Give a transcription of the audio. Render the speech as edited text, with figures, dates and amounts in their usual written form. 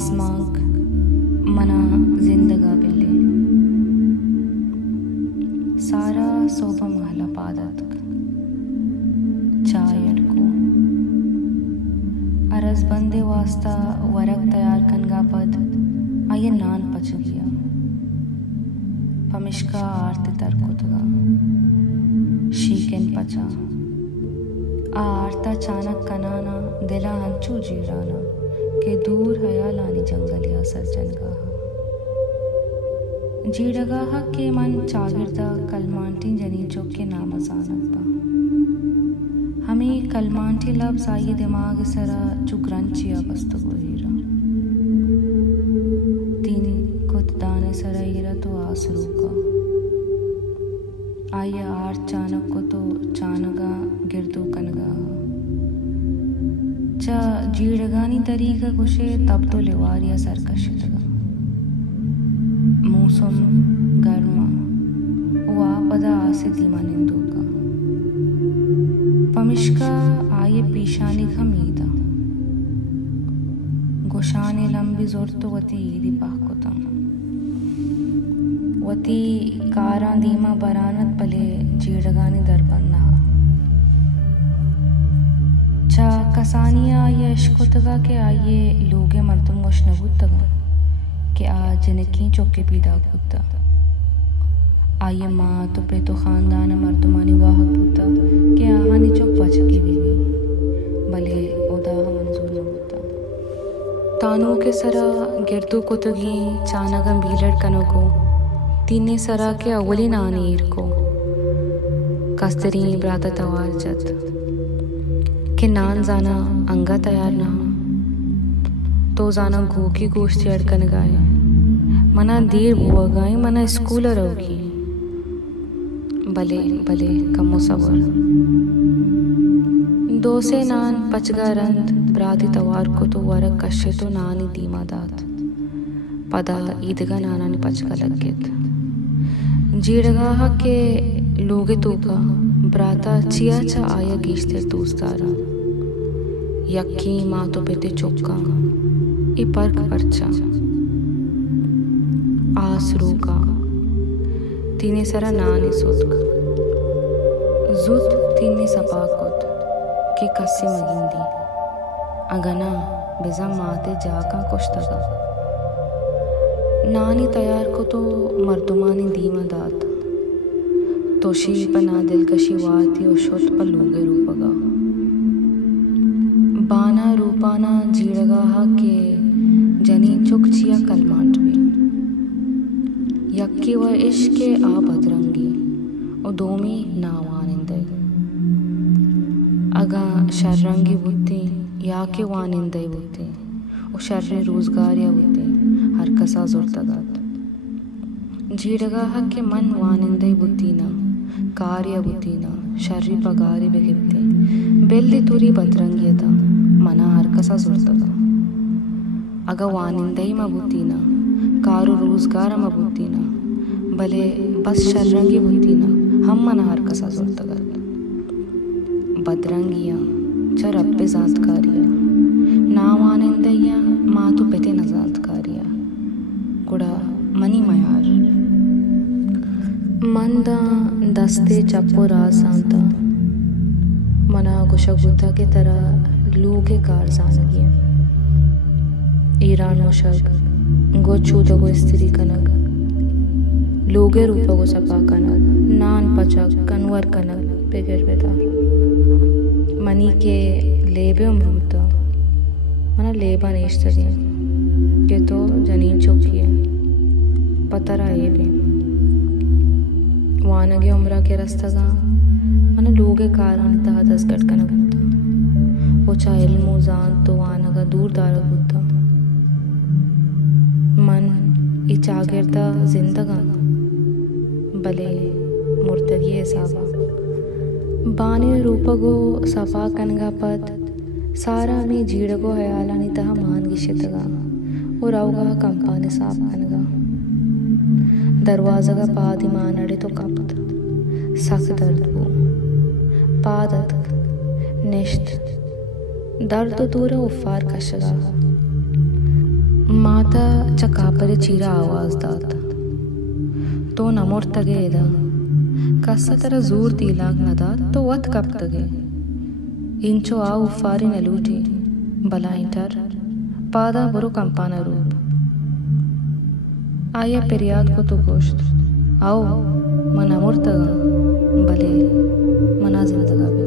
आसमांक मना जिंदगा बिल्ले सारा सोबा महला पादतक चाय अडको अरस बंदे वास्ता वरक तैयार कनगा पद आये नान पच गया पमिश्का आरती तरकुतगा शीकेन पचा आरता चानक कनाना दिला हंचू जीराना के दूर हयालानी जंगलिया सरजनगाह जीडगाह के मन चागिरदा कलमांटी जनी चौके नामजानब्बा हमें कलमांटी लफ्ज आये दिमाग सरा चुकरंचिया बस्तगोहीरा तीन कुत दाने सराईरा तो आसरू का आया आर चानक को तो चानगा गिरदू कनगा चा जीडगानी तरीका कुशे तब तो लिवारिया सरकशितगा मूसम गर्मा वा पदा आसे दीमा निंदूका पमिश्का आये पीशानी खमीदा गोशाने लंबी जोर तो वती ईदी पाकुता वती कारा दीमा बरानत पले जीडगानी दरबन्ना चा कसानिया आये इश्कुतगा के आये लोगे मर्दम गोशनबुतगा के आज जिनकी चौके पीदा बुद्धा आये माँ तो पे तो खानदान मर्दमानी वाहक बुद्धा के आहानी चौक बचकी बीवी भले उदा मंजूर न बुद्धा तानों के सरा गिरदू कुतगी चानगम बीलड़ कनो को तीने सरा के अवली नानीर को कस्तरी ब्राता तवार जत के नान जाना अंगा तैयार ना तो जाना घोकी गोश्ती अड़कन गाए मना देर बुआ गाए मना स्कूल रहोगी भले भले कमो सवर दो से नान पचगा रंद ब्राती तवार को तो वरक कश्य तो नानी दीमा दात पदा ईदगा नाना ने पचगा लगित जीडगाह के लोगे तो का ब्राता चिया चा आया गीश्ते दोस्तारा यक्की माँ तो पेते चौका ए पर्क परचा आसरू का तीने सरा नानी सुतक जुत तीने सपाकुत के कस्सी मगिंदी अगना बिजा माते जाका कुश्तगा नानी तैयार को तो मर्दुमानी दीमा दात तो शीपना दिलकशी वाती और शुद्ध पर लोगे रूपगा बाना रूपाना जीडगाह के जनी चुकचिया कलमांट भी यक्की व इश्के आ बदरंगी और दोमी नावानिंदे अगा शर्रंगी बुद्धि या के वानिंदे बुद्धि और शर्रे रोजगारिया बुद्धि हर कसा जुर्तगात जीडगाह के मन वानिंदे बुद्धि ना कार्य बुद्धि ना शर्री पगारी बेगिते बेल्ली तुरी बदरंगियता मना हर कसा जुर्तगा अगा वानिंदे बुद्धि ना कारू रोजगार बुद्धि ना भले बस शर्रंगी बुद्धि ना हम मना हर कसा जुर्तगा बदरंगिया चर अप्पे जातकारिया नावानिंदయ్య मातु पेते न जातकारिया गुड़ा मनी मयार मंदा दस्ते चप्पो रासांता मना गुशगुता के तरह लूगे कार जानगिया ईरान मोशक गो छूदगो स्त्री कनक लोगे रूपगो सपा कनक नान पचक कनवर कनक बेगर बेदार मनी के लेबे अमरूता मना लेबा नेश्तरी के तो जनीन चुकिए पतरा एबे वानगे उम्रा के रस्तगा मना लोगे कारान तहा दस गटकन बुद्धा ओचा इल्मो जान तो वानगा दूर दारग बुद्धा मन ई चागिरदा जिंदगा भले मुर्तगी साबा बानी रूपगो सफा कनगा पद सारा में जीडगो हयालानी तहा मान गिशतगा और अवगा कंपाने साफ कनगा दरवाज़ा पादी मानड़े तो कपत सख दर्द को पादत निश्त दर्द तो दूर उफ़ार कशगा माता चकापरे चीरा आवाज दात तो नमोर तगेदा कस्सा तरह जोर तीलाग नदा तो वत कब तगे इंचो आ उफारी नलूटी बला इंटर पादा बरो कंपाना रूप आया पेरियाद को तो गोश्त आओ मना मुर्तगा भले मना जिंदगा